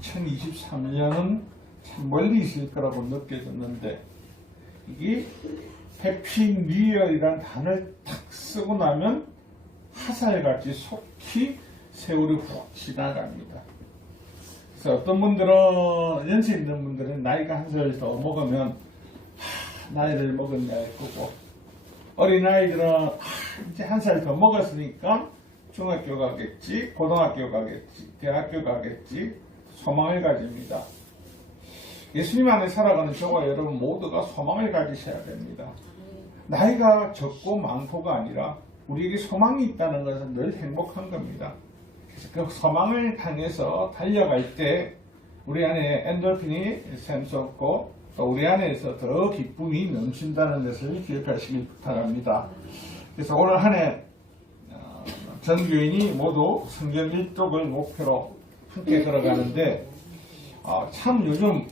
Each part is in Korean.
2023년은 참 멀리 있을 거라고 느껴졌는데, 이게 해피 뉴 이어이라는 단어를 탁 쓰고 나면 화살같이 속히 세월이 훅 지나갑니다. 그래서 어떤 분들은, 연세 있는 분들은 나이가 한 살 더 먹으면 나이를 먹었냐 할 거고, 어린아이들은 이제 한 살 더 먹었으니까 중학교 가겠지, 고등학교 가겠지, 대학교 가겠지, 소망을 가집니다. 예수님 안에 살아가는 저와 여러분 모두가 소망을 가지셔야 됩니다. 나이가 적고 많고가 아니라 우리에게 소망이 있다는 것은 늘 행복한 겁니다. 그래서 그 소망을 향해서 달려갈 때 우리 안에 엔돌핀이 샘솟고 또 우리 안에서 더 기쁨이 넘친다는 것을 기억하시길 부탁합니다. 그래서 올 한 해 전 교인이 모두 성경 1독을 목표로 함께 걸어가는데, 참 요즘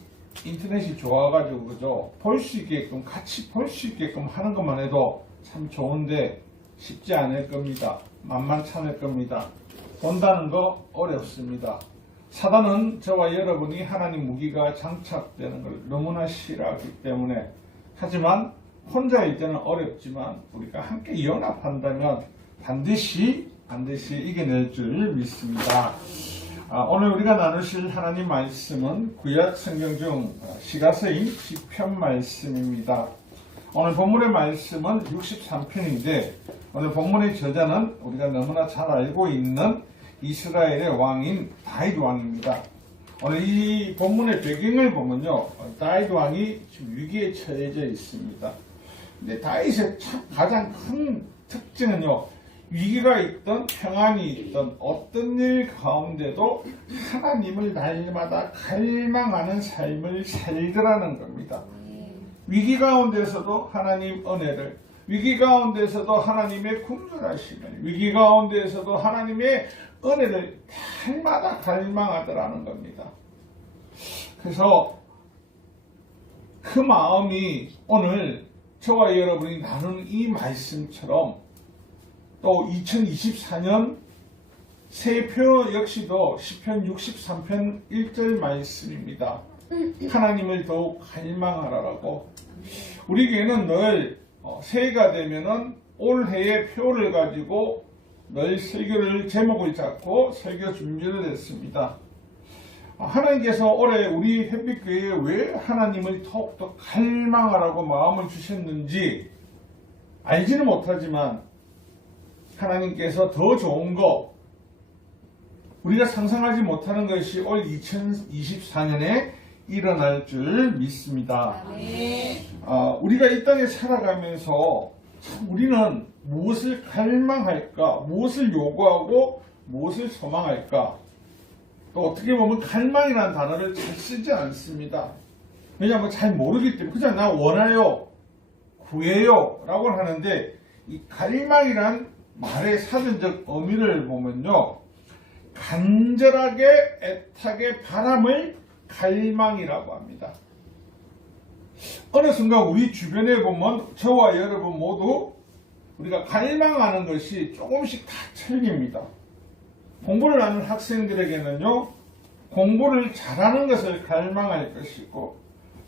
인터넷이 좋아가지고 그죠, 볼 수 있게끔, 같이 볼 수 있게끔 하는 것만 해도 참 좋은데 쉽지 않을 겁니다. 만만찮을 겁니다. 본다는 거 어렵습니다. 사단은 저와 여러분이 하나님 무기가 장착되는 걸 너무나 싫어하기 때문에, 하지만 혼자일 때는 어렵지만 우리가 함께 연합한다면 반드시 이겨낼 줄 믿습니다. 오늘 우리가 나누실 하나님 말씀은 구약 성경 중 시가서인 시편 말씀입니다. 오늘 본문의 말씀은 63편인데, 오늘 본문의 저자는 우리가 너무나 잘 알고 있는 이스라엘의 왕인 다윗 왕입니다. 오늘 이 본문의 배경을 보면요, 다윗 왕이 지금 위기에 처해져 있습니다. 근데 다윗의 가장 큰 특징은요, 위기가 있던 평안이 있던 어떤 일 가운데도 하나님을 날마다 갈망하는 삶을 살더라는 겁니다. 위기 가운데서도 하나님 은혜를, 위기 가운데서도 하나님의 긍휼하심을, 위기 가운데서도 하나님의 은혜를 날마다 갈망하더라는 겁니다. 그래서 그 마음이 오늘 저와 여러분이 나누는 이 말씀처럼 또 2024년 새표 역시도 시편 63편 1절 말씀입니다. 하나님을 더욱 갈망하라라고. 우리에게는 늘 새해가 되면은 올해의 표를 가지고 늘 설교를 제목을 잡고 설교 준비를 했습니다. 하나님께서 올해 우리 햇빛교회에 왜 하나님을 더욱더 갈망하라고 마음을 주셨는지 알지는 못하지만, 하나님께서 더 좋은 거, 우리가 상상하지 못하는 것이 올 2024년에 일어날 줄 믿습니다. 우리가 이 땅에 살아가면서 우리는 무엇을 갈망할까, 무엇을 요구하고 무엇을 소망할까. 또 어떻게 보면 갈망이라는 단어를 잘 쓰지 않습니다. 왜냐하면 잘 모르기 때문에 그냥 나 원해요, 구해요 라고 하는데, 이 갈망이란 말의 사전적 의미를 보면요, 간절하게 애타게 바람을 갈망이라고 합니다. 어느 순간 우리 주변에 보면 저와 여러분 모두 우리가 갈망하는 것이 조금씩 다 틀립니다. 공부를 하는 학생들에게는요, 공부를 잘하는 것을 갈망할 것이고,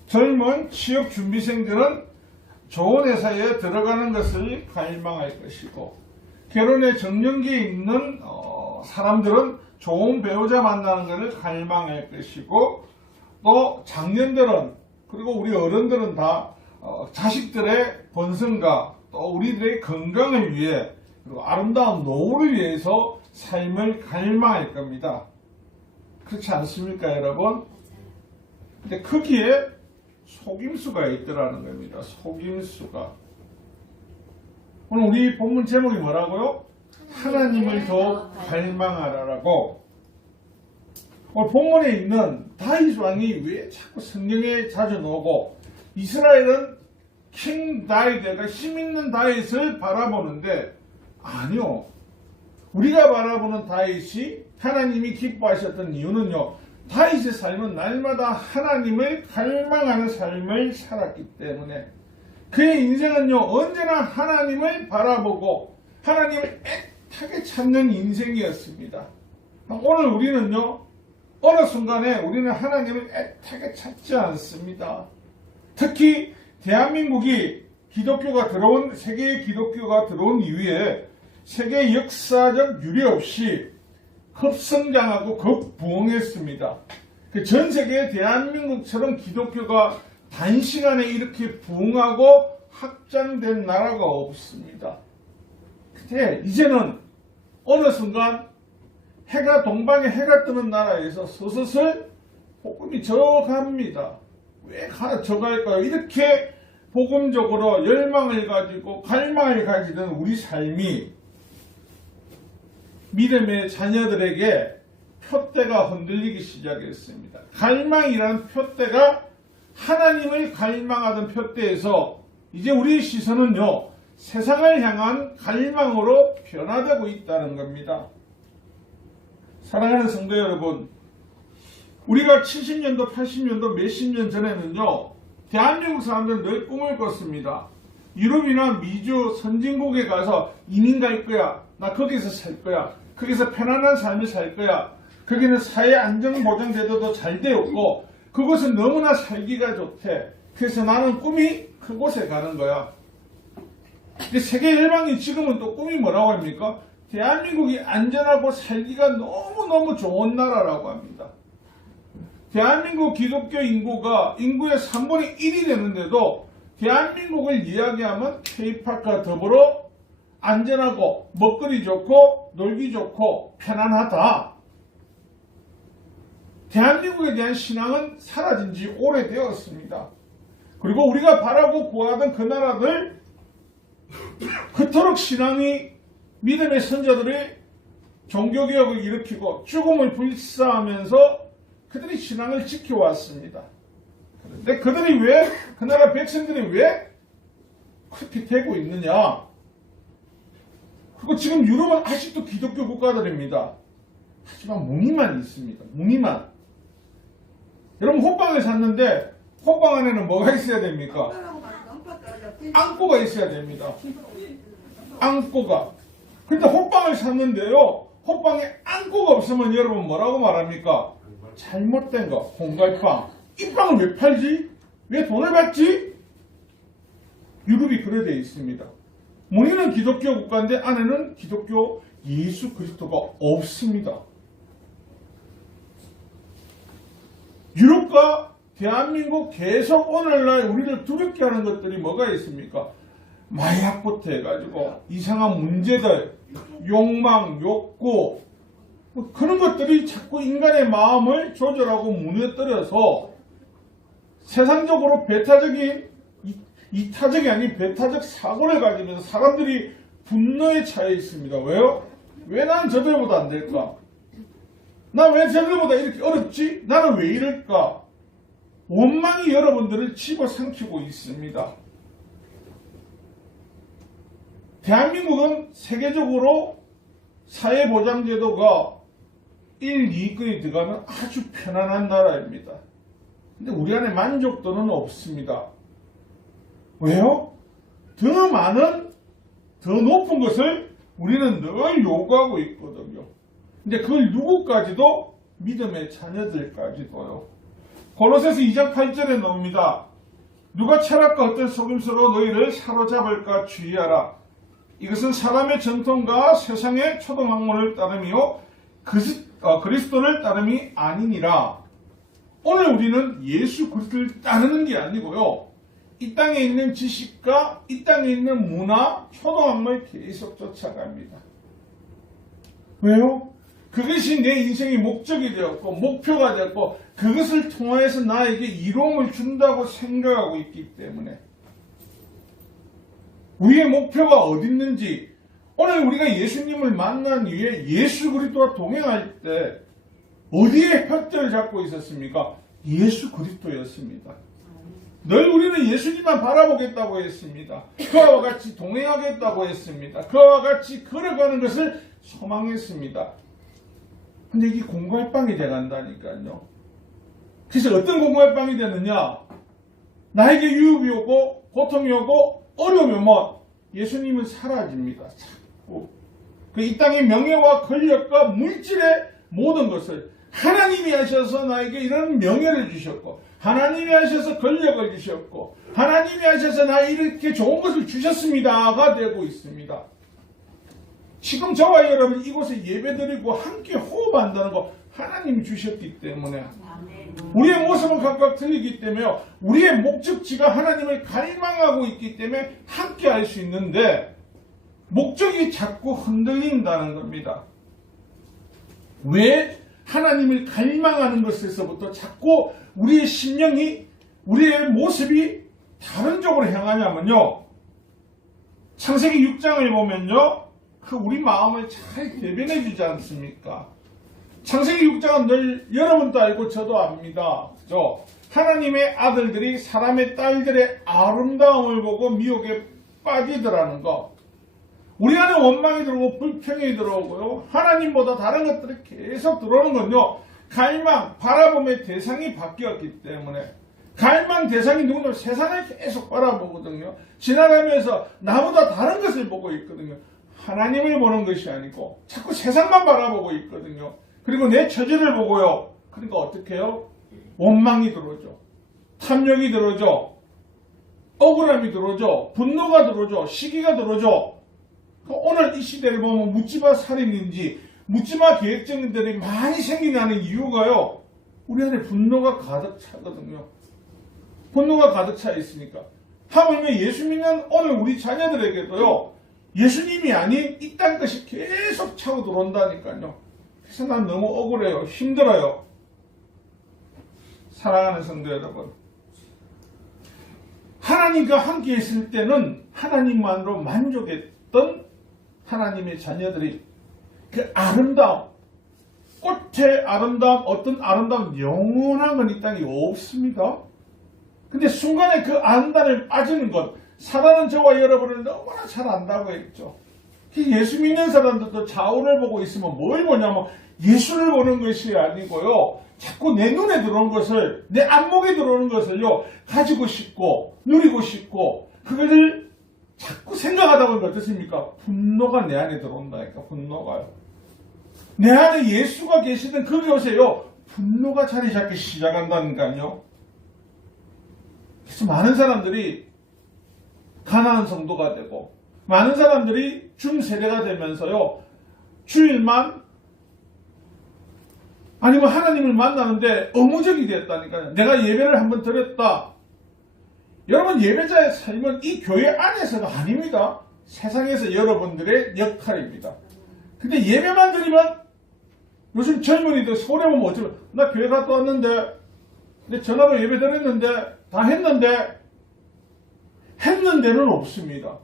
젊은 취업 준비생들은 좋은 회사에 들어가는 것을 갈망할 것이고, 결혼의 정년기에 있는 사람들은 좋은 배우자 만나는 것을 갈망할 것이고, 또 장년들은, 그리고 우리 어른들은 다 자식들의 번성과 또 우리들의 건강을 위해, 그리고 아름다운 노후를 위해서 삶을 갈망할 겁니다. 그렇지 않습니까, 여러분? 근데 거기에 속임수가 있더라는 겁니다. 속임수가. 오늘 우리 본문 제목이 뭐라고요? 하나님을 더 갈망하라라고. 오늘 본문에 있는 다윗 왕이 왜 자꾸 성경에 자주 나오고, 이스라엘은 킹 다윗에가 힘있는 다윗을 바라보는데, 아니요, 우리가 바라보는 다윗이 하나님이 기뻐하셨던 이유는요, 다윗의 삶은 날마다 하나님을 갈망하는 삶을 살았기 때문에, 그의 인생은요, 언제나 하나님을 바라보고 하나님을 애타게 찾는 인생이었습니다. 오늘 우리는요, 어느 순간에 우리는 하나님을 애타게 찾지 않습니다. 특히 대한민국이 기독교가 들어온, 세계의 기독교가 들어온 이후에 세계 역사적 유례 없이 급성장하고 급부흥했습니다. 전 세계에 대한민국처럼 기독교가 단시간에 이렇게 부흥하고 확장된 나라가 없습니다. 근데 이제는 어느 순간 동방에 해가 뜨는 나라에서 서서슬 복음이 저어갑니다. 왜 저어갈까요? 이렇게 복음적으로 열망을 가지고 갈망을 가지던 우리 삶이 믿음의 자녀들에게 표대가 흔들리기 시작했습니다. 갈망이라는 표대가 하나님을 갈망하던 표대에서 이제 우리의 시선은요, 세상을 향한 갈망으로 변화되고 있다는 겁니다. 사랑하는 성도 여러분, 우리가 70년도, 80년도 몇십 년 전에는요, 대한민국 사람들은 늘 꿈을 꿨습니다. 유럽이나 미주 선진국에 가서 이민 갈 거야. 나 거기서 살 거야. 거기서 편안한 삶을 살 거야. 거기는 사회 안정보장 제도도 잘 되었고 그곳은 너무나 살기가 좋대. 그래서 나는 꿈이 그곳에 가는 거야. 근데 세계 열방이 지금은 또 꿈이 뭐라고 합니까? 대한민국이 안전하고 살기가 너무너무 좋은 나라라고 합니다. 대한민국 기독교 인구가 인구의 3분의 1이 되는데도 대한민국을 이야기하면 K-팝과 더불어 안전하고 먹거리 좋고 놀기 좋고 편안하다. 대한민국에 대한 신앙은 사라진 지 오래되었습니다. 그리고 우리가 바라고 구하던 그 나라들, 그토록 신앙이 믿음의 선자들이 종교개혁을 일으키고 죽음을 불사하면서 그들이 신앙을 지켜왔습니다. 그런데 그들이 왜, 그 나라 백성들이 왜 그렇게 되고 있느냐? 그리고 지금 유럽은 아직도 기독교 국가들입니다. 하지만 무늬만 있습니다. 무늬만. 여러분 호빵을 샀는데 호빵 안에는 뭐가 있어야 됩니까? 앙꼬가 있어야 됩니다. 앙꼬가. 근데 호빵을 샀는데요, 호빵에 앙꼬가 없으면 여러분 뭐라고 말합니까? 잘못된 거, 공갈빵. 이 빵을 왜 팔지? 왜 돈을 받지? 유럽이 그래 되어 있습니다. 무늬는 기독교 국가인데 안에는 기독교 예수 그리스도가 없습니다. 유럽과 대한민국 계속 오늘날 우리를 두렵게 하는 것들이 뭐가 있습니까? 마약부터 해가지고 이상한 문제들, 욕망, 욕구, 그런 것들이 자꾸 인간의 마음을 조절하고 무너뜨려서 세상적으로 배타적인, 이타적이 아닌 배타적 사고를 가지면서 사람들이 분노에 차여 있습니다. 왜요? 왜 나는 저들보다 안 될까? 나 왜 저들보다 이렇게 어렵지? 나는 왜 이럴까? 원망이 여러분들을 집어삼키고 있습니다. 대한민국은 세계적으로 사회보장제도가 1, 2위권에 들어가는 아주 편안한 나라입니다. 근데 우리 안에 만족도는 없습니다. 왜요? 더 많은, 더 높은 것을 우리는 늘 요구하고 있거든요. 근데 그걸 누구까지도? 믿음의 자녀들까지도요. 고로새서 2장 8절에 나옵니다. 누가 철학과 어떤 속임수로 너희를 사로잡을까 주의하라. 이것은 사람의 전통과 세상의 초등학문을 따름이요 그리스도를 따름이 아니니라. 오늘 우리는 예수 그리스도를 따르는 게 아니고요, 이 땅에 있는 지식과 이 땅에 있는 문화, 초등학문을 계속 쫓아갑니다. 왜요? 그것이 내 인생의 목적이 되었고 목표가 되었고 그것을 통해서 나에게 이로움을 준다고 생각하고 있기 때문에 우리의 목표가 어디 있는지, 오늘 우리가 예수님을 만난 이후에 예수 그리스도와 동행할 때 어디에 표대를 잡고 있었습니까? 예수 그리스도였습니다. 늘 우리는 예수님만 바라보겠다고 했습니다. 그와 같이 동행하겠다고 했습니다. 그와 같이 걸어가는 것을 소망했습니다. 근데 이게 공갈빵이 돼간다니까요. 그래서 어떤 공갈빵이 되느냐? 나에게 유혹이 오고 고통이 오고 어려움이 오면 예수님은 사라집니다. 자꾸 이 땅의 명예와 권력과 물질의 모든 것을, 하나님이 하셔서 나에게 이런 명예를 주셨고, 하나님이 하셔서 권력을 주셨고, 하나님이 하셔서 나 이렇게 좋은 것을 주셨습니다가 되고 있습니다. 지금 저와 여러분 이곳에 예배드리고 함께 호흡한다는 거 하나님이 주셨기 때문에, 우리의 모습은 각각 틀리기 때문에 우리의 목적지가 하나님을 갈망하고 있기 때문에 함께 할 수 있는데, 목적이 자꾸 흔들린다는 겁니다. 왜 하나님을 갈망하는 것에서부터 자꾸 우리의 심령이, 우리의 모습이 다른 쪽으로 향하냐면요, 창세기 6장을 보면요, 그 우리 마음을 잘 대변해 주지 않습니까? 창세기 6장은 늘 여러분도 알고 저도 압니다. 그죠? 하나님의 아들들이 사람의 딸들의 아름다움을 보고 미혹에 빠지더라는 거. 우리 안에 원망이 들어오고 불평이 들어오고요, 하나님보다 다른 것들이 계속 들어오는 건요, 갈망, 바라봄의 대상이 바뀌었기 때문에. 갈망 대상이 누구냐면 세상을 계속 바라보거든요. 지나가면서 나보다 다른 것을 보고 있거든요. 하나님을 보는 것이 아니고 자꾸 세상만 바라보고 있거든요. 그리고 내 처지를 보고요, 그러니까 어떻게 해요? 원망이 들어오죠. 탐욕이 들어오죠. 억울함이 들어오죠. 분노가 들어오죠. 시기가 들어오죠. 오늘 이 시대를 보면 묻지마 살인인지 묻지마 계획적인들이 많이 생겨나는 이유가요, 우리 안에 분노가 가득 차거든요. 분노가 가득 차 있으니까. 하물며 예수 믿는 오늘 우리 자녀들에게도요, 예수님이 아닌 이 땅 것이 계속 차고 들어온다니까요. 그래서 난 너무 억울해요. 힘들어요. 사랑하는 성도 여러분, 하나님과 함께 있을 때는 하나님만으로 만족했던 하나님의 자녀들이 그 아름다움, 꽃의 아름다움, 어떤 아름다움, 영원한 건 이 땅에 없습니다. 근데 순간에 그 안단에 빠지는 것, 사단은 저와 여러분을 너무나 잘 안다고 했죠. 예수 믿는 사람들도 자오를 보고 있으면 뭘 보냐면 예수를 보는 것이 아니고요, 자꾸 내 눈에 들어오는 것을, 내 안목에 들어오는 것을요, 가지고 싶고 누리고 싶고, 그것을 자꾸 생각하다 보면 어떻습니까? 분노가 내 안에 들어온다니까. 분노가요. 내 안에 예수가 계시던 그곳에요, 분노가 자리 잡기 시작한다니까요. 그래서 많은 사람들이 가난한 성도가 되고, 많은 사람들이 중세대가 되면서요, 주일만 아니면 하나님을 만나는데 의무적이 됐다니까요. 내가 예배를 한번 드렸다. 여러분, 예배자의 삶은 이 교회 안에서가 아닙니다. 세상에서 여러분들의 역할입니다. 근데 예배만 드리면, 요즘 젊은이들 서울에 보면 어쩌면, 나 교회 갔다 왔는데, 내 전화로 예배 드렸는데, 다 했는데는 없습니다.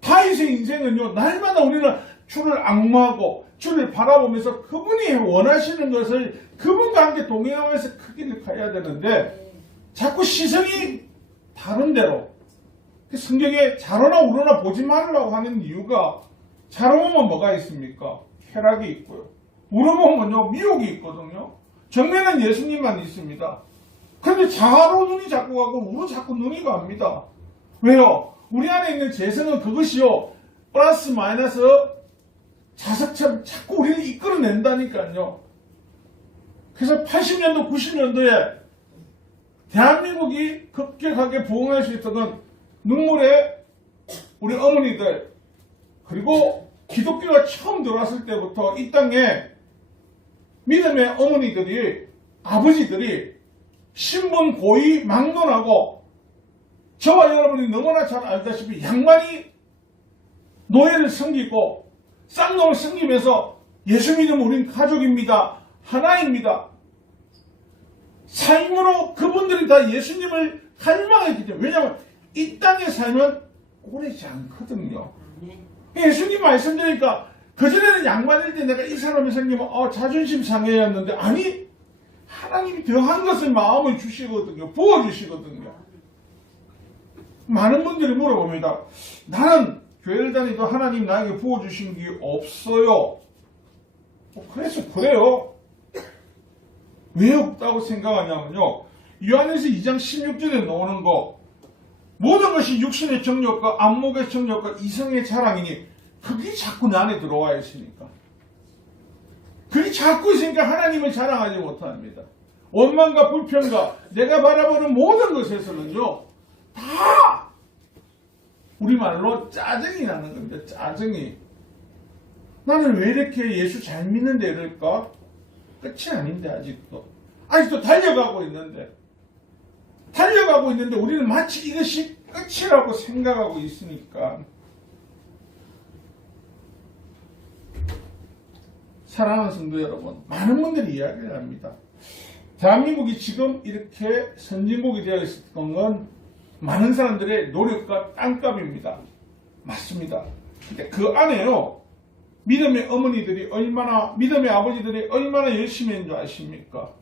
다윗의 인생은요, 날마다 우리는 주를 앙모하고 주를 바라보면서 그분이 원하시는 것을 그분과 함께 동행하면서 그 길을 가야 되는데, 자꾸 시선이 다른 데로, 성경에 자로나 우로나 보지 말라고 하는 이유가, 자로 보면 뭐가 있습니까? 쾌락이 있고요, 우로 보면요, 미혹이 있거든요. 정면은 예수님만 있습니다. 그런데 자로 눈이 자꾸 가고 우로 자꾸 눈이 갑니다. 왜요? 우리 안에 있는 재성은 그것이요, 플러스 마이너스 자석처럼 자꾸 우리를 이끌어낸다니까요. 그래서 80년도 90년도에 대한민국이 급격하게 부흥할 수 있던 건 눈물에 우리 어머니들, 그리고 기독교가 처음 들어왔을 때부터 이 땅에 믿음의 어머니들이, 아버지들이 신분 고의 막론하고, 저와 여러분이 너무나 잘 알다시피 양반이 노예를 섬기고 쌍놈을 섬기면서 예수 믿으면 우린 가족입니다, 하나입니다. 삶으로 그분들이 다 예수님을 갈망했기 때문에. 왜냐하면 이 땅에 살면 오래지 않거든요. 예수님 말씀드리니까, 그전에는 양반일 때 내가 이 사람이 생기면 자존심 상해였는데, 아니, 하나님이 더한 것을 마음을 주시거든요. 부어주시거든요. 많은 분들이 물어봅니다. 나는 교회를 다니도 하나님 나에게 부어주신 게 없어요. 그래서 그래요. 왜 없다고 생각하냐면요, 요한에서 2장 16절에 나오는 거, 모든 것이 육신의 정욕과 안목의 정욕과 이성의 자랑이니, 그게 자꾸 내 안에 들어와 있으니까. 그게 자꾸 있으니까 하나님을 자랑하지 못합니다. 원망과 불평과 내가 바라보는 모든 것에서는요, 다 우리말로 짜증이 나는 겁니다. 짜증이. 나는 왜 이렇게 예수 잘 믿는데 이럴까? 끝이 아닌데 아직도 달려가고 있는데 우리는 마치 이것이 끝이라고 생각하고 있으니까. 사랑하는 성도 여러분, 많은 분들이 이야기를 합니다. 대한민국이 지금 이렇게 선진국이 되어 있었던 건 많은 사람들의 노력과 땀값입니다. 맞습니다. 근데 그 안에요, 믿음의 어머니들이 믿음의 아버지들이 얼마나 열심히 했는 줄 아십니까?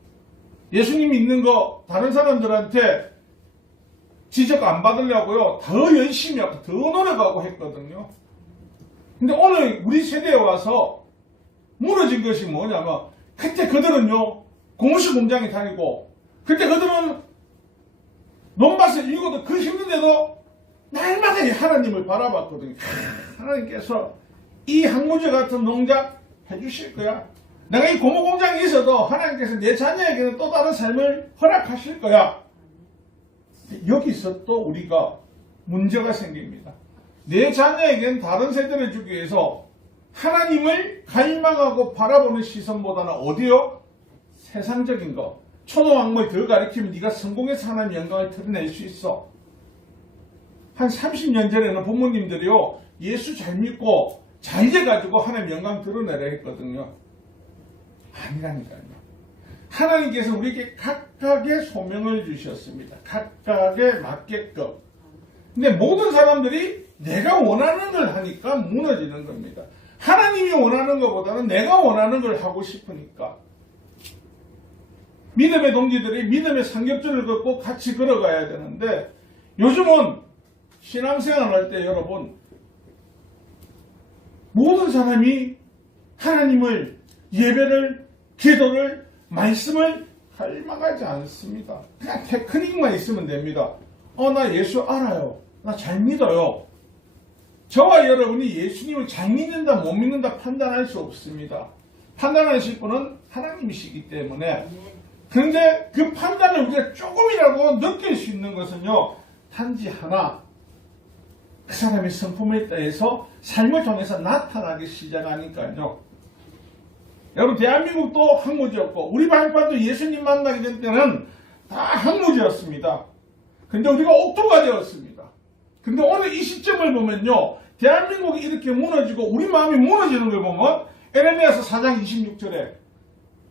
예수님 믿는 거 다른 사람들한테 지적 안 받으려고요, 더 열심히 하고 더 노력하고 했거든요. 근데 오늘 우리 세대에 와서 무너진 것이 뭐냐면, 그때 그들은요, 공시 공장에 다니고, 그때 그들은 논밭을 일고도 그 힘든데도 날마다 하나님을 바라봤거든요. 하나님께서 이 항무제 같은 농장 해주실 거야. 내가 이 고무 공장에 있어도 하나님께서 내 자녀에게는 또 다른 삶을 허락하실 거야. 여기서 또 우리가 문제가 생깁니다. 내 자녀에게는 다른 세대를 주기 위해서 하나님을 갈망하고 바라보는 시선보다는 어디요? 세상적인 거. 초등학물 더 가르치면 네가 성공해서 하나님 영광을 드러낼 수 있어. 한 30년 전에는 부모님들이요, 예수 잘 믿고 잘 돼가지고 하나님 영광 드러내라 했거든요. 아니라니까요. 하나님께서 우리에게 각각의 소명을 주셨습니다. 각각에 맞게끔. 근데 모든 사람들이 내가 원하는 걸 하니까 무너지는 겁니다. 하나님이 원하는 것보다는 내가 원하는 걸 하고 싶으니까. 믿음의 동지들이 믿음의 삼겹줄을 걷고 같이 걸어가야 되는데, 요즘은 신앙생활 할 때 여러분, 모든 사람이 하나님을, 예배를, 기도를, 말씀을 갈망하지 않습니다. 그냥 테크닉만 있으면 됩니다. 나 예수 알아요. 나 잘 믿어요. 저와 여러분이 예수님을 잘 믿는다 못 믿는다 판단할 수 없습니다. 판단하실 분은 하나님이시기 때문에. 그런데 그 판단을 우리가 조금이라도 느낄 수 있는 것은요, 단지 하나, 그 사람의 성품에 따라서 삶을 통해서 나타나기 시작하니까요. 여러분, 대한민국도 항무지였고 우리 방파도 예수님 만나기 전 때는 다 항무지였습니다. 근데 우리가 옥토가 되었습니다. 근데 오늘 이 시점을 보면요, 대한민국이 이렇게 무너지고 우리 마음이 무너지는 걸 보면 에레미야서 4장 26절에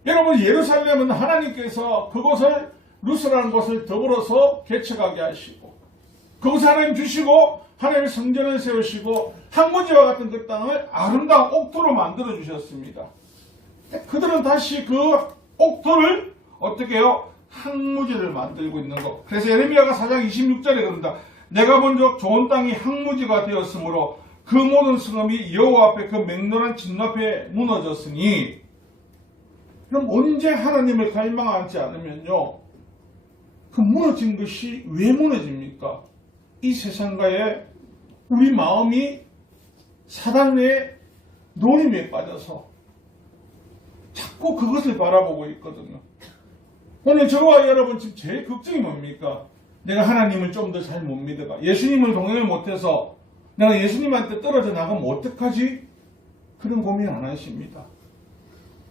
여러분, 예루살렘은 하나님께서 그곳을, 루스라는 곳을 더불어서 개척하게 하시고 그곳에 하나님 주시고 하나님의 성전을 세우시고 항무지와 같은 그 땅을 아름다운 옥토로 만들어 주셨습니다. 그들은 다시 그 옥토를 어떻게 해요? 항무지를 만들고 있는 거. 그래서 예레미야가 4장 26절에 그런다. 내가 본적 좋은 땅이 항무지가 되었으므로 그 모든 성읍이 여호와 앞에 그 맹렬한 진노 앞에 무너졌으니. 그럼 언제 하나님을 갈망하지 않으면요, 그 무너진 것이 왜 무너집니까? 이 세상과의 우리 마음이 사단의 노림에 빠져서 자꾸 그것을 바라보고 있거든요. 오늘 저와 여러분 지금 제일 걱정이 뭡니까? 내가 하나님을 좀 더 잘 못 믿어가. 예수님을 동행을 못해서 내가 예수님한테 떨어져 나가면 어떡하지? 그런 고민 안 하십니다.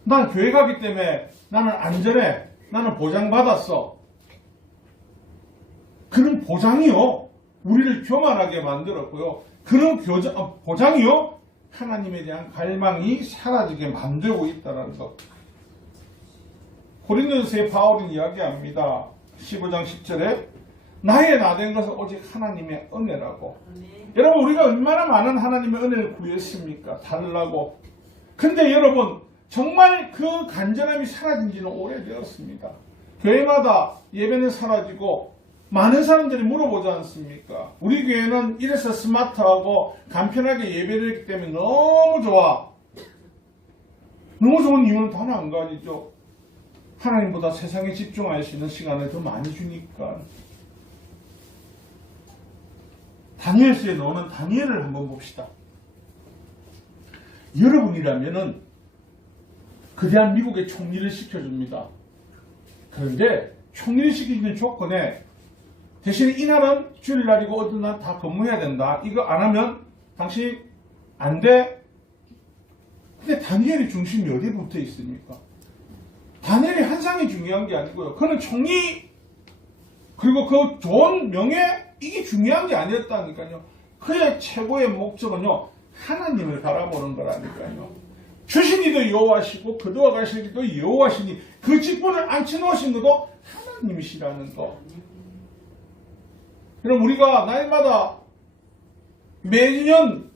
난 교회 가기 때문에 나는 안전해. 나는 보장받았어. 그런 보장이요, 우리를 교만하게 만들었고요. 그런 보장이요, 하나님에 대한 갈망이 사라지게 만들고 있다는 것. 고린도서의 바울은 이야기합니다. 15장 10절에 나의 나된 것은 오직 하나님의 은혜라고. 여러분, 우리가 얼마나 많은 하나님의 은혜를 구했습니까? 달라고. 근데 여러분, 정말 그 간절함이 사라진 지는 오래되었습니다. 교회마다 예배는 사라지고 많은 사람들이 물어보지 않습니까? 우리 교회는 이래서 스마트하고 간편하게 예배를 했기 때문에 너무 좋아. 너무 좋은 이유는 단 한 가지죠. 하나님보다 세상에 집중할 수 있는 시간을 더 많이 주니까. 다니엘서에 나오는 다니엘을 한번 봅시다. 여러분이라면은 거대한 미국의 총리를 시켜줍니다. 그런데 총리를 시키는 조건에 대신에 이날은 주일날이고 어떤 날 다 근무해야 된다. 이거 안 하면 당신 안 돼. 근데 다니엘의 중심이 어디에 붙어 있습니까? 다니엘의 한상이 중요한 게 아니고요. 그는 총리 그리고 그 좋은 명예 이게 중요한 게 아니었다니까요. 그의 최고의 목적은요. 하나님을 바라보는 거라니까요. 주신이도 여호와시고 그도와 가시기도 여호와시니 그 직분을 앉혀놓으신 것도 하나님이시라는 거. 그럼 우리가 날마다 매년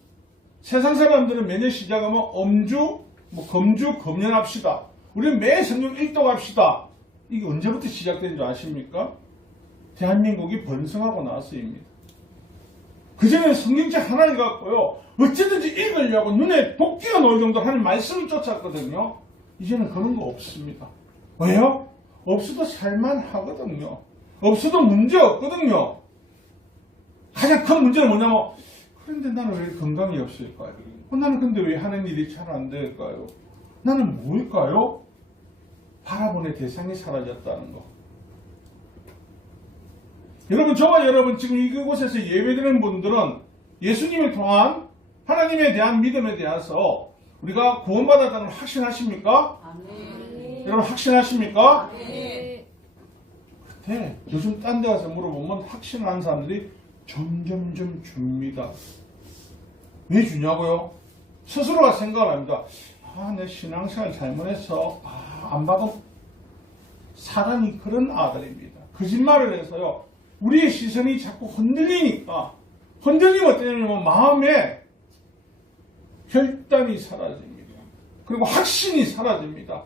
세상 사람들은 매년 시작하면 엄주, 검주, 검연합시다. 우리는 매 성경 읽독합시다. 이게 언제부터 시작된 줄 아십니까? 대한민국이 번성하고 나서입니다. 그전에는 성경책 하나 읽었고요. 어쨌든지 읽으려고 눈에 도끼가 놓을 정도 하는 말씀을 쫓았거든요. 이제는 그런 거 없습니다. 왜요? 없어도 살만하거든요. 없어도 문제 없거든요. 가장 큰 문제는 뭐냐면 그런데 나는 왜 건강이 없을까요? 나는 근데 왜 하는 일이 잘 안 될까요? 나는 뭘까요? 바라보는 대상이 사라졌다는 거. 여러분, 저와 여러분 지금 이곳에서 예배드리는 분들은 예수님을 통한 하나님에 대한 믿음에 대해서 우리가 구원받았다는 걸 확신하십니까? 아멘. 여러분 확신하십니까? 아멘. 네, 요즘 딴 데 가서 물어보면 확신하는 사람들이 점점점 줍니다. 왜 주냐고요? 스스로가 생각을 합니다. 내 신앙생활 잘못해서 안 받은 사단이 그런 아들입니다. 거짓말을 해서요. 우리의 시선이 자꾸 흔들리니까 흔들리면 어떠냐면 마음에 결단이 사라집니다. 그리고 확신이 사라집니다.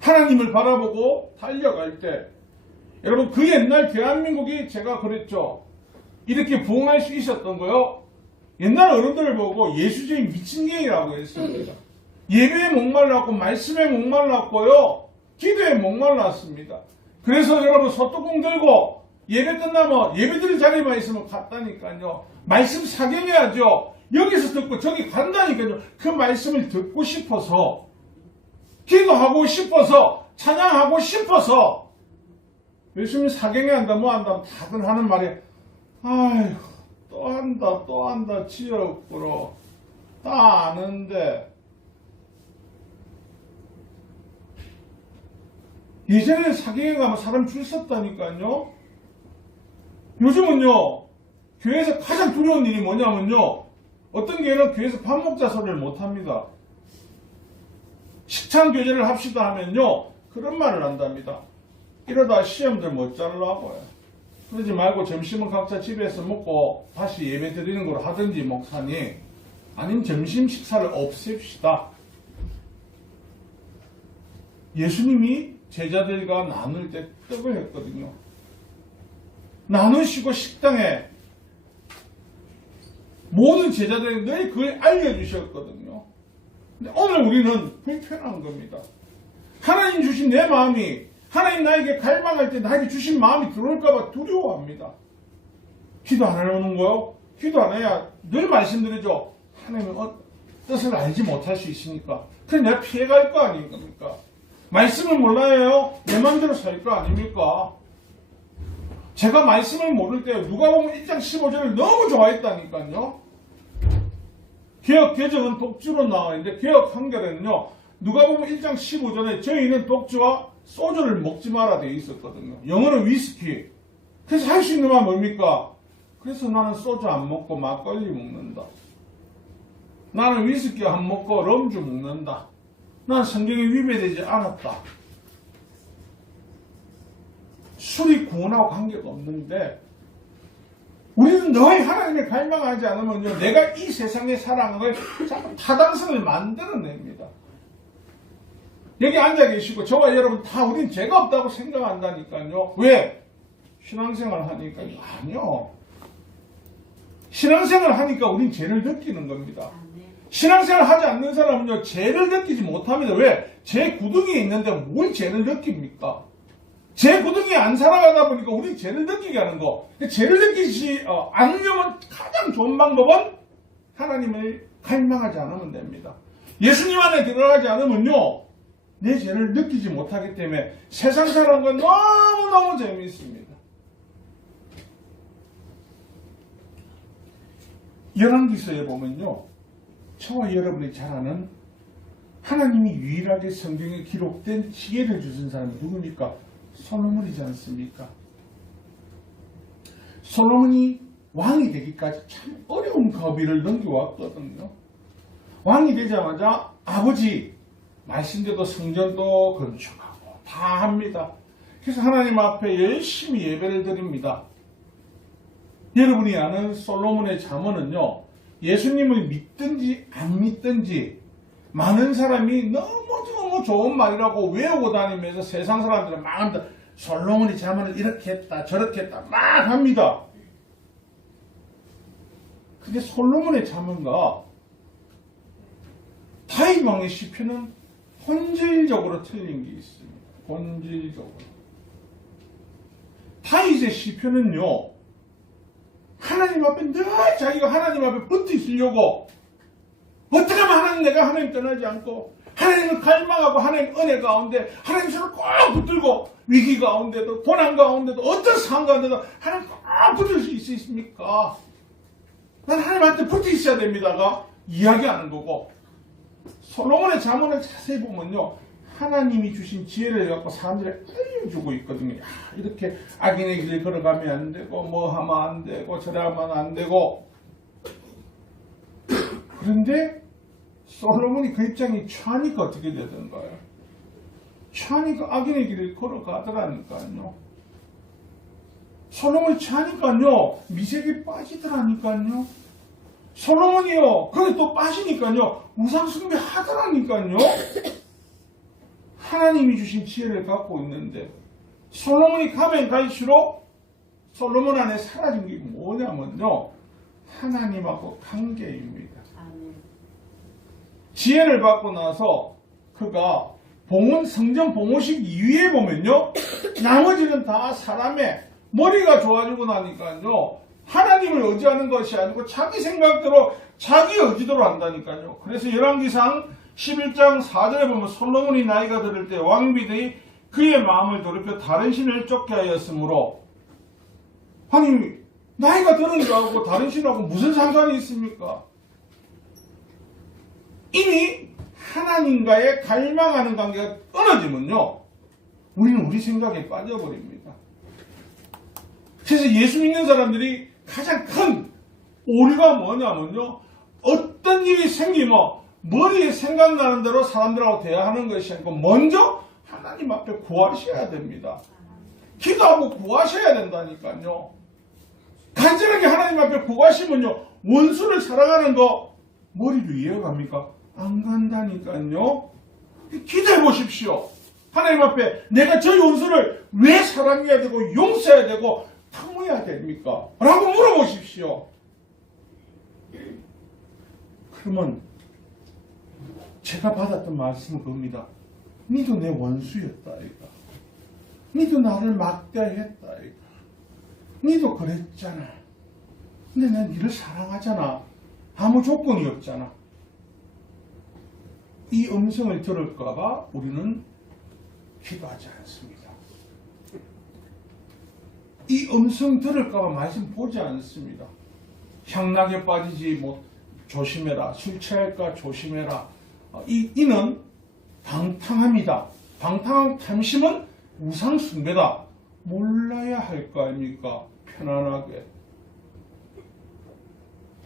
하나님을 바라보고 달려갈 때 여러분 그 옛날 대한민국이 제가 그랬죠. 이렇게 부흥할 수 있었던 거요. 옛날 어른들을 보고 예수적인 미친개이라고 했습니다. 예배에 목말랐고 말씀에 목말랐고요. 기도에 목말랐습니다. 그래서 여러분 소뚜껑 들고 예배 끝나면 예배드릴 자리만 있으면 갔다니까요. 말씀 사경해야죠. 여기서 듣고 저기 간다니까요. 그 말씀을 듣고 싶어서 기도하고 싶어서 찬양하고 싶어서 열심히 사경해야 한다 뭐 한다 다들 하는 말이 아이고 또 한다 지역구로 다 아는데 예전에는 사경에 가면 사람 줄 섰다니까요. 요즘은요 교회에서 가장 두려운 일이 뭐냐면요 어떤 교회는 교회에서 밥 먹자 소리를 못합니다. 식창교제를 합시다 하면요 그런 말을 한답니다. 이러다 시험들 못 잘라고요. 그러지 말고 점심은 각자 집에서 먹고 다시 예배 드리는 걸 하든지 목사님 아니면 점심 식사를 없앱시다. 예수님이 제자들과 나눌 때 떡을 했거든요. 나누시고 식당에 모든 제자들에게 늘 그걸 알려주셨거든요. 근데 오늘 우리는 불편한 겁니다. 하나님 주신 내 마음이 하나님 나에게 갈망할 때 나에게 주신 마음이 들어올까봐 두려워합니다. 기도 안 하려는 거요? 기도 안 해야 늘 말씀드리죠. 하나님은 뜻을 알지 못할 수 있으니까. 그래 내가 피해갈 거 아닙니까? 말씀을 몰라요. 내 마음대로 살 거 아닙니까? 제가 말씀을 모를 때 누가 보면 1장 15절을 너무 좋아했다니까요. 개역 개정은 독주로 나와 있는데 개역 한결에는요. 누가 보면 1장 15절에 저희는 독주와 소주를 먹지 마라 되어 있었거든요. 영어는 위스키. 그래서 할 수 있는 말 뭡니까? 그래서 나는 소주 안 먹고 막걸리 먹는다. 나는 위스키 안 먹고 럼주 먹는다. 난 성경에 위배되지 않았다. 술이 구원하고 관계가 없는데 우리는 너희 하나님을 갈망하지 않으면요 내가 이 세상의 사랑을 자꾸 타당성을 만들어냅니다. 여기 앉아 계시고 저와 여러분 다 우린 죄가 없다고 생각한다니까요. 왜? 신앙생활 하니까요. 아니요. 신앙생활 하니까 우린 죄를 느끼는 겁니다. 신앙생활 하지 않는 사람은요 죄를 느끼지 못합니다. 왜? 죄 구덩이에 있는데 뭘 죄를 느낍니까? 죄 구덩이에 안 살아가다 보니까 우린 죄를 느끼게 하는 거. 죄를 느끼지 않으려면 가장 좋은 방법은 하나님을 갈망하지 않으면 됩니다. 예수님 안에 들어가지 않으면요, 내 죄를 느끼지 못하기 때문에 세상 사람과 너무너무 재미있습니다. 열왕기서에 보면요, 저와 여러분이 잘 아는 하나님이 유일하게 성경에 기록된 지혜를 주신 사람이 누굽니까? 솔로몬이지 않습니까? 솔로몬이 왕이 되기까지 참 어려운 고비를 넘겨왔거든요. 왕이 되자마자 아버지 말씀대로 성전도 건축하고 다 합니다. 그래서 하나님 앞에 열심히 예배를 드립니다. 여러분이 아는 솔로몬의 잠언은요, 예수님을 믿든지 안 믿든지 많은 사람이 너무너무 좋은 말이라고 외우고 다니면서 세상 사람들은 막 솔로몬이 잠언을 이렇게 했다 저렇게 했다 막 합니다. 근데 솔로몬의 잠언과 다윗 왕의 시편은 본질적으로 틀린 게 있습니다. 본질적으로. 다윗의 시편은요, 하나님 앞에 늘 자기가 하나님 앞에 붙어 있으려고 어떻게 하면 하나님, 내가 하나님 떠나지 않고 하나님을 갈망하고 하나님 은혜 가운데 하나님 손을 꼭 붙들고 위기 가운데도 고난 가운데도 어떤 상황 가운데도 하나님 꼭 붙을 수 있습니까? 난 하나님한테 붙어 있어야 됩니다가 이야기하는 거고, 솔로몬의 잠언을 자세히 보면요, 하나님이 주신 지혜를 갖고 사람들에게 알려주고 있거든요. 이렇게 악인의 길을 걸어가면 안 되고, 뭐 하면 안 되고, 저래 하면 안 되고. 그런데 솔로몬이 그 입장이 처하니까 어떻게 되던가요? 처하니까 악인의 길을 걸어가더라니까요. 솔로몬이 처하니까요, 미색이 빠지더라니까요. 솔로몬이요, 거기 또 빠지니까요, 우상숭배 하더라니까요. 하나님이 주신 지혜를 갖고 있는데 솔로몬이 가면 갈수록 솔로몬 안에 사라진 게 뭐냐면요, 하나님하고 관계입니다. 지혜를 받고 나서 그가 성전 봉헌식 이후에 보면요, 나머지는 다 사람의 머리가 좋아지고 나니까요, 하나님을 의지하는 것이 아니고 자기 생각대로 자기 의지대로 한다니까요. 그래서 열왕기상 11장 4절에 보면 솔로몬이 나이가 들을 때 왕비들이 그의 마음을 돌이켜 다른 신을 쫓게 하였으므로, 아니 나이가 들은 거하고 다른 신하고 무슨 상관이 있습니까? 이미 하나님과의 갈망하는 관계가 끊어지면요, 우리는 우리 생각에 빠져버립니다. 그래서 예수 믿는 사람들이 가장 큰 오류가 뭐냐면요, 어떤 일이 생기면 머리에 생각나는 대로 사람들하고 대화하는 것이 아니고 먼저 하나님 앞에 구하셔야 됩니다. 기도하고 구하셔야 된다니까요. 간절하게 하나님 앞에 구하시면요, 원수를 사랑하는 거 머리로 이해갑니까? 안 간다니까요. 기도해 보십시오. 하나님 앞에 내가 저희 원수를 왜 사랑해야 되고 용서해야 되고 품어야 됩니까? 라고 물어보십시오. 그러면 제가 받았던 말씀은 그겁니다. 니도 내 원수였다 이거. 니도 나를 막대했다 이거. 니도 그랬잖아. 근데 난 니를 사랑하잖아. 아무 조건이 없잖아. 이 음성을 들을까봐 우리는 기도하지 않습니다. 이 음성 들을까봐 말씀 보지 않습니다. 향락에 빠지지 조심해라. 술 취할까 조심해라. 이는 방탕합니다. 방탕한 탐심은 우상숭배다. 몰라야 할 거 아닙니까? 편안하게.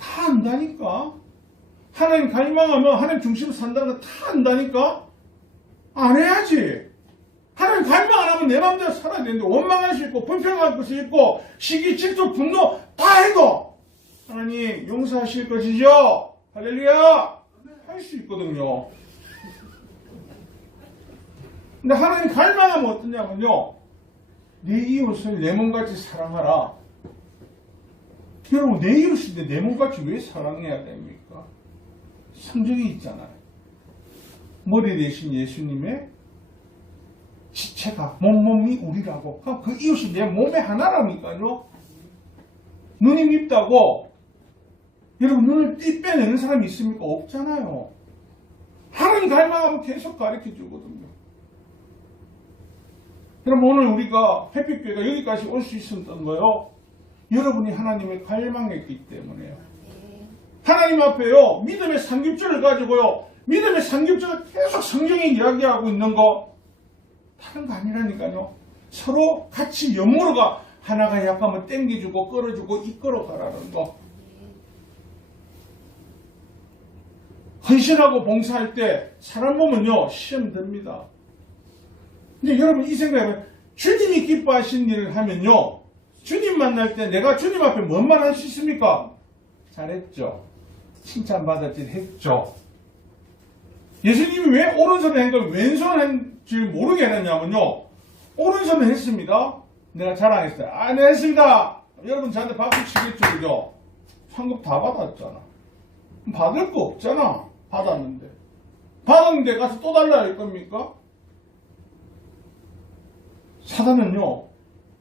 다 안다니까. 하나님 갈망하면 하나님 중심으로 산다는 거 다 안다니까. 안 해야지. 하나님 갈망 안 하면 내 마음대로 살아야 되는데 원망할 수 있고 불평할 것이 있고 시기, 질투, 분노 다 해도 하나님 용서하실 것이죠. 할렐루야. 할 수 있거든요. 근데 하나님 갈망하면 어떠냐면요, 내 이웃을 내 몸같이 사랑하라. 여러분, 내 이웃인데 내 몸같이 왜 사랑해야 됩니까? 성경에 있잖아요. 머리 대신 예수님의 지체가 몸이 우리라고. 그 이웃이 내 몸의 하나라니까요. 눈이 밉다고 여러분 눈을 띠 빼내는 사람이 있습니까? 없잖아요. 하나님 갈망하면 계속 가르쳐 주거든요. 그럼 오늘 우리가 햇빛교회가 여기까지 올 수 있었던 거요. 여러분이 하나님을 갈망했기 때문에요. 하나님 앞에요. 믿음의 삼겹줄을 가지고요. 믿음의 삼겹줄을 계속 성경에 이야기하고 있는 거 다른 거 아니라니까요. 서로 같이 연무로가 하나가 약하면 땡겨주고 끌어주고 이끌어가라는 거. 헌신하고 봉사할 때 사람 보면요. 시험 듭니다. 근데 여러분 이 생각해봐요. 주님이 기뻐하신 일을 하면요. 주님 만날 때 내가 주님 앞에 뭔 말 할 수 있습니까? 잘했죠. 칭찬받았지 했죠. 예수님이 왜 오른손을 한 걸 왼손을 한지 모르게 해놨냐면요. 오른손을 했습니다. 내가 자랑했어요. 아, 네, 했습니다. 여러분 저한테 박수 치겠죠, 그죠? 상급 다 받았잖아. 받을 거 없잖아. 받았는데. 받았는데 가서 또 달라 할 겁니까? 사단은요,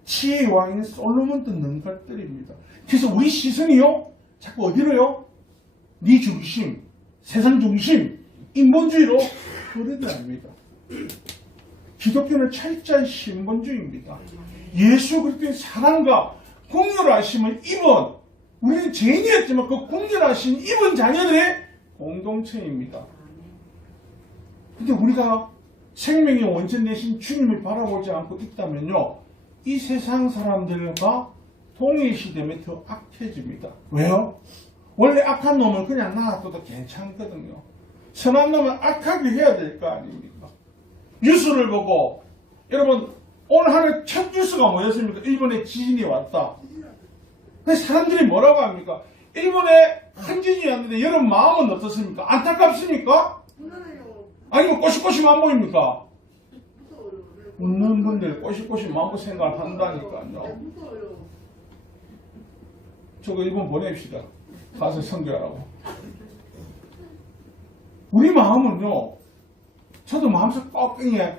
지혜의 왕인 솔로몬 듣는 것들입니다. 그래서 우리 시선이요, 자꾸 어디로요? 네 중심, 세상 중심, 인본주의로 흐르더랍니다. 기독교는 철저한 신본주의입니다. 예수 그리스도의 사랑과 공률하심을 입은, 우리는 죄인이었지만 그 공률하심 입은 자녀들의 공동체입니다. 근데 우리가 생명의 원천 되신 주님을 바라보지 않고 있다면요, 이 세상 사람들과 동일시되면 더 악해집니다. 왜요? 원래 악한 놈은 그냥 놔둬도 괜찮거든요. 선한 놈은 악하게 해야 될 거 아닙니까? 뉴스를 보고, 여러분, 오늘 하루 첫 뉴스가 뭐였습니까? 일본에 지진이 왔다. 근데 사람들이 뭐라고 합니까? 일본에 한진이 왔는데 여러분 마음은 어떻습니까? 안타깝습니까? 아니면 꼬시꼬시만 보입니까? 웃는 분들 꼬시꼬시만 보 생각한다니까요. 저거 일본 보냅시다. 가서 선교하라고. 우리 마음은요, 저도 마음속 뻐끔해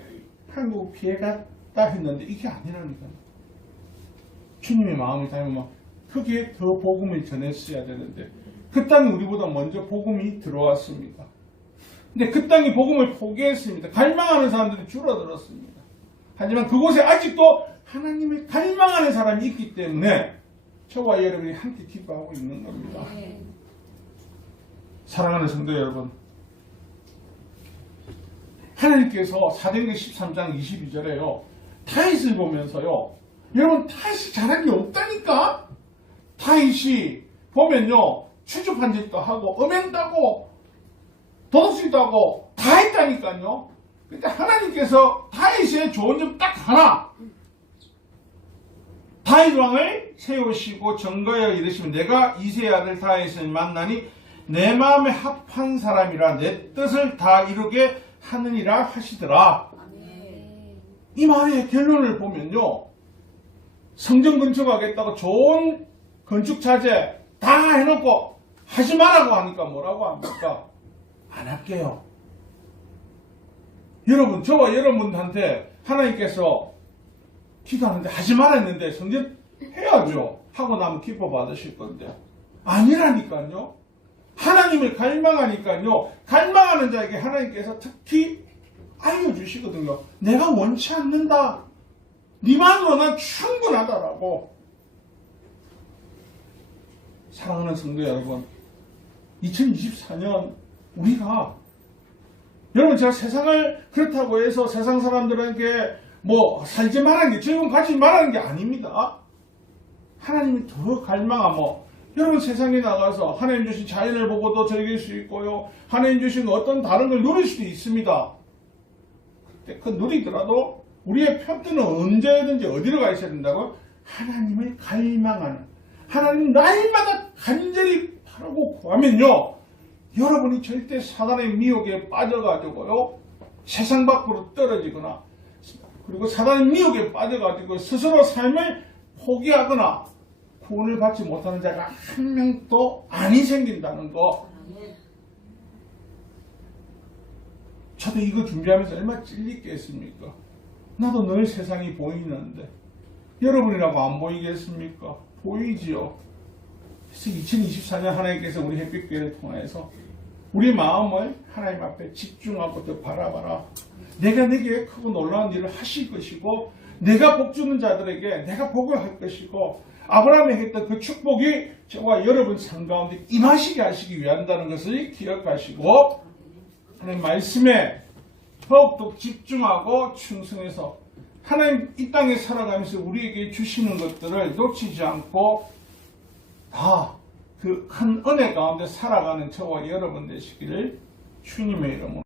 한국 피해갔다 했는데 이게 아니라니까요. 주님의 마음이 닮으면 크게 더 복음을 전했어야 되는데 그 땅이 우리보다 먼저 복음이 들어왔습니다. 근데 그 땅이 복음을 포기했습니다. 갈망하는 사람들이 줄어들었습니다. 하지만 그곳에 아직도 하나님을 갈망하는 사람이 있기 때문에 저와 여러분이 함께 기뻐하고 있는 겁니다. 사랑하는 성도 여러분, 하나님께서 사도행전 13장 22절에요. 다윗을 보면서요. 여러분 다윗이 잘한 게 없다니까? 다윗이 보면요. 추접한 짓도 하고 음행도 하고 도둑질도 하고 다 했다니까요. 근데 하나님께서 다윗의 좋은 점 딱 하나. 다윗 왕을 세우시고 정거하여 이르시면 내가 이새의 아들 다윗을 만나니 내 마음에 합한 사람이라 내 뜻을 다 이루게 하느니라 하시더라. 이 말의 결론을 보면요. 성전 건축하겠다고 좋은 건축 자재 다 해놓고 하지 말라고 하니까 뭐라고 합니까? 안 할게요. 여러분, 저와 여러분한테 하나님께서 기도하는데 하지 말았는데 성전 해야죠. 하고 나면 기뻐 받으실 건데 아니라니까요. 하나님을 갈망하니까요. 갈망하는 자에게 하나님께서 특히 알려주시거든요. 내가 원치 않는다. 니만으로 난 충분하다라고. 사랑하는 성도 여러분, 2024년 우리가 여러분 제가 세상을 그렇다고 해서 세상 사람들에게 뭐 살지 말라는 게 즐거움 가지지 말라는 게 아닙니다. 하나님이 더 갈망하며 여러분 세상에 나가서 하나님 주신 자연을 보고도 즐길 수 있고요. 하나님 주신 어떤 다른 걸 누릴 수도 있습니다. 그때 그 누리더라도 우리의 편들은 언제든지 어디로 가 있어야 된다고? 하나님을 갈망하는, 하나님 날마다 간절히 바라고 구하면요. 여러분이 절대 사단의 미혹에 빠져가지고요. 세상 밖으로 떨어지거나 그리고 사단의 미혹에 빠져가지고 스스로 삶을 포기하거나 구원을 받지 못하는 자가 한 명도 아니 생긴다는 거. 저도 이거 준비하면서 얼마나 찔리겠습니까? 나도 늘 세상이 보이는데 여러분이라고 안 보이겠습니까? 보이지요. 그래서 2024년 하나님께서 우리 햇빛교회를 통해서 우리 마음을 하나님 앞에 집중하고 더 바라봐라. 내가 내게 크고 놀라운 일을 하실 것이고 내가 복 주는 자들에게 내가 복을 할 것이고 아브라함에게 했던 그 축복이 저와 여러분 삶 가운데 임하시게 하시기 위한다는 것을 기억하시고 하나님 말씀에 더욱더 집중하고 충성해서 하나님 이 땅에 살아가면서 우리에게 주시는 것들을 놓치지 않고 다 그 큰 은혜 가운데 살아가는 저와 여러분 되시기를 주님의 이름으로